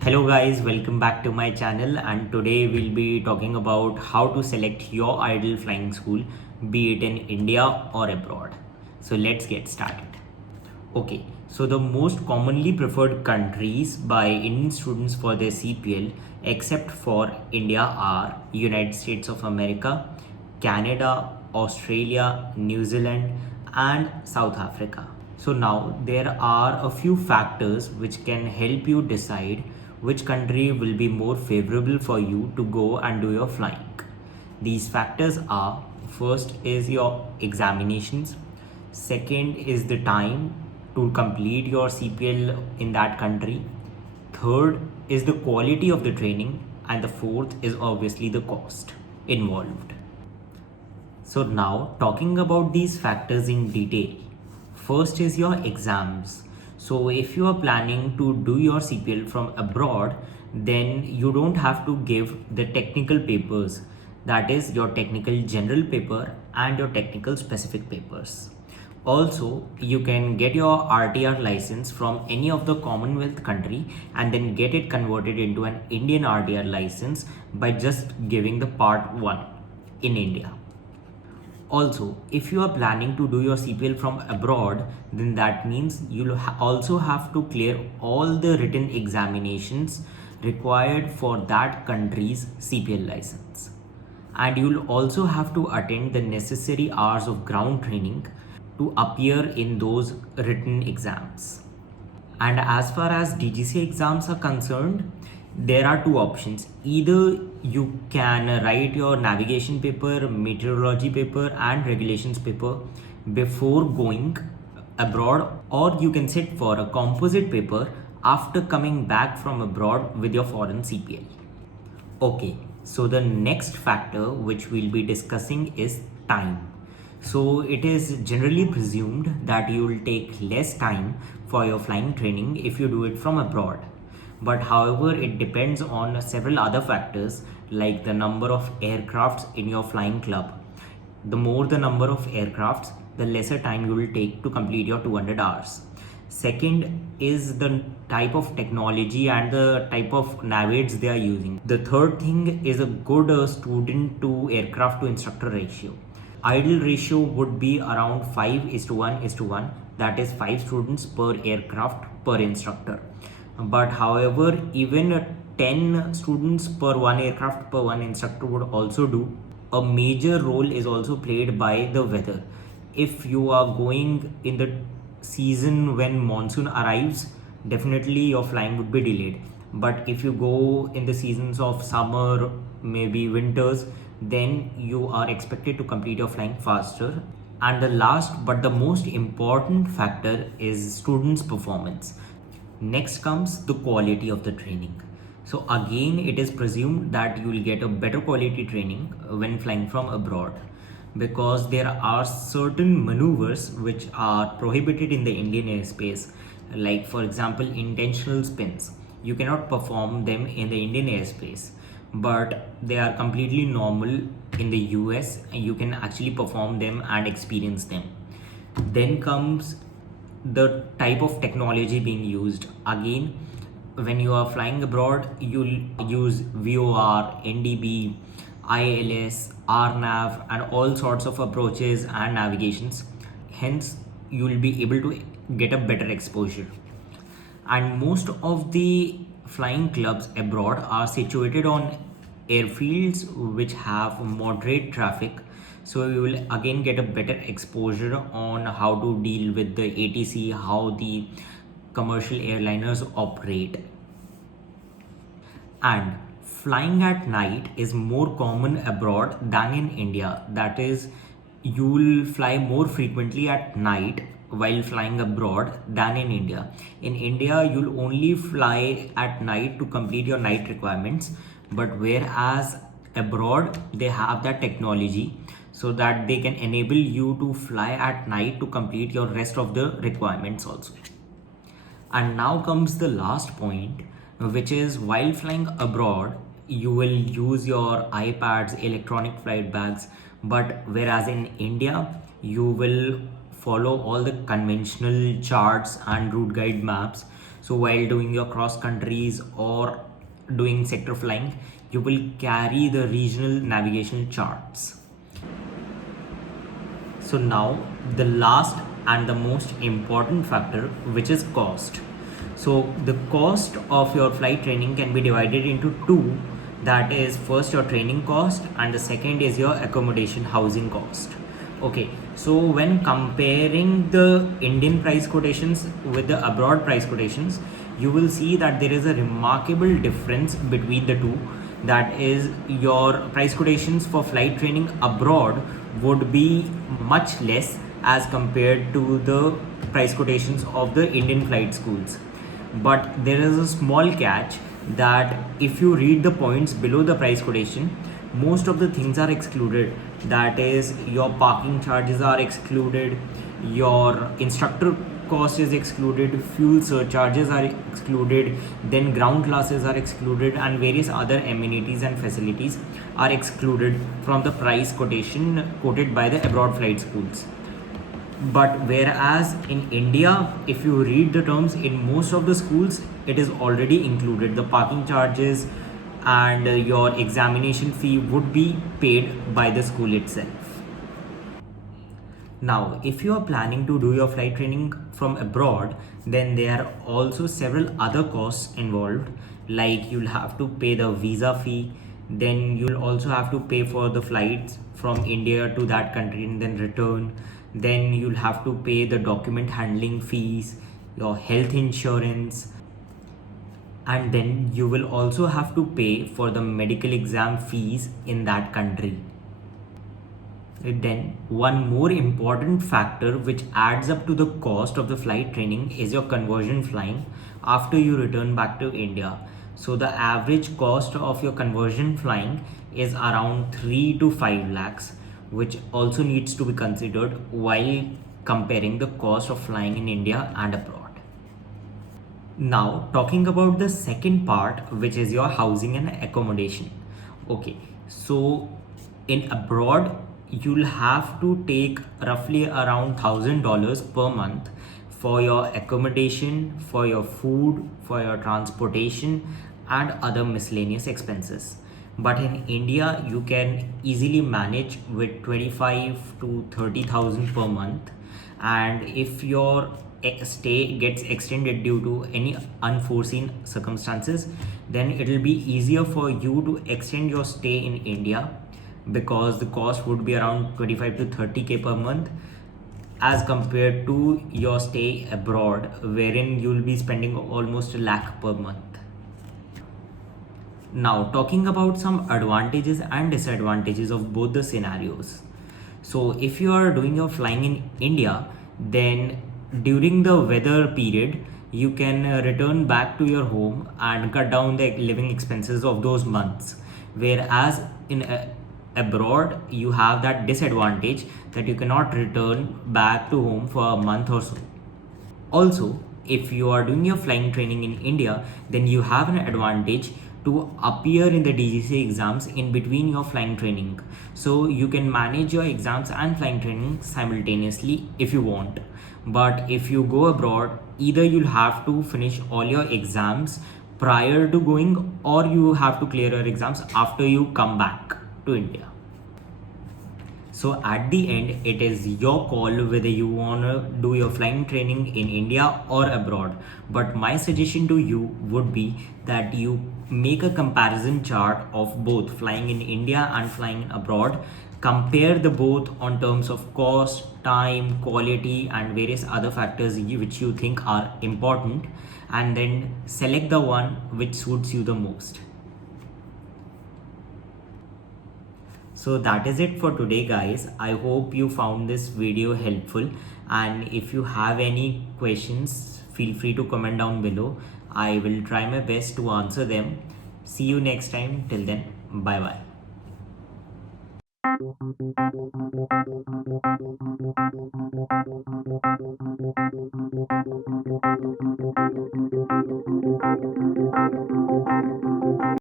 Hello guys, welcome back to my channel, and today we'll be talking about how to select your ideal flying school, be it in India or abroad. So let's get started. Okay, so the most commonly preferred countries by Indian students for their CPL except for India are United States of America, Canada, Australia, New Zealand and South Africa. So now there are a few factors which can help you decide which country will be more favorable for you to go and do your flying. These factors are: first is your examinations, second is the time to complete your CPL in that country, third is the quality of the training, and the fourth is obviously the cost involved. So now talking about these factors in detail. First is your exams. So if you are planning to do your CPL from abroad, then you don't have to give the technical papers. That is your technical general paper and your technical specific papers. Also, you can get your RTR license from any of the Commonwealth country and then get it converted into an Indian RTR license by just giving the part 1 in India. Also, if you are planning to do your CPL from abroad, then that means you'll also have to clear all the written examinations required for that country's CPL license. And you'll also have to attend the necessary hours of ground training to appear in those written exams. And as far as DGC exams are concerned, there are two options. Either you can write your navigation paper, meteorology paper, and regulations paper before going abroad, or you can sit for a composite paper after coming back from abroad with your foreign CPL. Okay, so the next factor which we'll be discussing is time. So it is generally presumed that you will take less time for your flying training if you do it from abroad. But however, it depends on several other factors like the number of aircrafts in your flying club. The more the number of aircrafts, the lesser time you will take to complete your 200 hours. Second is the type of technology and the type of navigats they are using. The third thing is a good student to aircraft to instructor ratio. Ideal ratio would be around 5 is to 1 is to 1, that is 5 students per aircraft per instructor. But however, even 10 students per 1 aircraft per 1 instructor would also do. A major role is also played by the weather. If you are going in the season when monsoon arrives, definitely your flying would be delayed. But if you go in the seasons of summer, maybe winters, then you are expected to complete your flying faster. And the last but the most important factor is students' performance. Next comes the quality of the training. So again, it is presumed that you will get a better quality training when flying from abroad, because there are certain maneuvers which are prohibited in the Indian airspace, like for example intentional spins. You cannot perform them in the Indian airspace, but they are completely normal in the US and you can actually perform them and experience them. Then comes the type of technology being used. Again, when you are flying abroad, you'll use VOR, NDB, ILS, RNAV, and all sorts of approaches and navigations. Hence, you will be able to get a better exposure. And most of the flying clubs abroad are situated on airfields which have moderate traffic, so you will again get a better exposure on how to deal with the ATC, how the commercial airliners operate. And flying at night is more common abroad than in India. That is, you will fly more frequently at night while flying abroad than in India. In India, you'll only fly at night to complete your night requirements, but whereas abroad they have that technology so that they can enable you to fly at night to complete your rest of the requirements also. And now comes the last point, which is while flying abroad, you will use your iPads, electronic flight bags, but whereas in India, you will follow all the conventional charts and route guide maps. So while doing your cross countries or doing sector flying, you will carry the regional navigational charts. So now the last and the most important factor, which is cost. So the cost of your flight training can be divided into two. That is, first your training cost and the second is your accommodation housing cost. Okay, so when comparing the Indian price quotations with the abroad price quotations, you will see that there is a remarkable difference between the two. That is, your price quotations for flight training abroad would be much less as compared to the price quotations of the Indian flight schools. But there is a small catch that if you read the points below the price quotation, most of the things are excluded. That is, your parking charges are excluded, your instructor cost is excluded, fuel surcharges are excluded, then ground classes are excluded, and various other amenities and facilities are excluded from the price quotation quoted by the abroad flight schools. But whereas in India, if you read the terms in most of the schools, it is already included. The parking charges and your examination fee would be paid by the school itself. Now, if you are planning to do your flight training from abroad, then there are also several other costs involved, like you'll have to pay the visa fee, then you'll also have to pay for the flights from India to that country and then return. Then you'll have to pay the document handling fees, your health insurance, and then you will also have to pay for the medical exam fees in that country. Then one more important factor which adds up to the cost of the flight training is your conversion flying after you return back to India. So the average cost of your conversion flying is around 3 to 5 lakhs, which also needs to be considered while comparing the cost of flying in India and abroad. Now, talking about the second part, which is your housing and accommodation. Okay, so in abroad, you'll have to take roughly around $1,000 per month for your accommodation, for your food, for your transportation, and other miscellaneous expenses. But in India, you can easily manage with 25 to 30,000 per month. And if your stay gets extended due to any unforeseen circumstances, then it will be easier for you to extend your stay in India, because the cost would be around 25 to 30k per month as compared to your stay abroad, wherein you will be spending almost a lakh per month. Now, talking about some advantages and disadvantages of both the scenarios. So if you are doing your flying in India, then during the weather period, you can return back to your home and cut down the living expenses of those months. Whereas in abroad, you have that disadvantage that you cannot return back to home for a month or so. Also, if you are doing your flying training in India, then you have an advantage to appear in the DGC exams in between your flying training. So you can manage your exams and flying training simultaneously if you want. But if you go abroad, either you'll have to finish all your exams prior to going, or you have to clear your exams after you come back to India. So at the end, it is your call whether you want to do your flying training in India or abroad. But my suggestion to you would be that you make a comparison chart of both flying in India and flying abroad. Compare the both on terms of cost, time, quality, and various other factors which you think are important, and then select the one which suits you the most. So that is it for today, guys. I hope you found this video helpful, and if you have any questions, feel free to comment down below. I will try my best to answer them. See you next time. Till then, bye bye.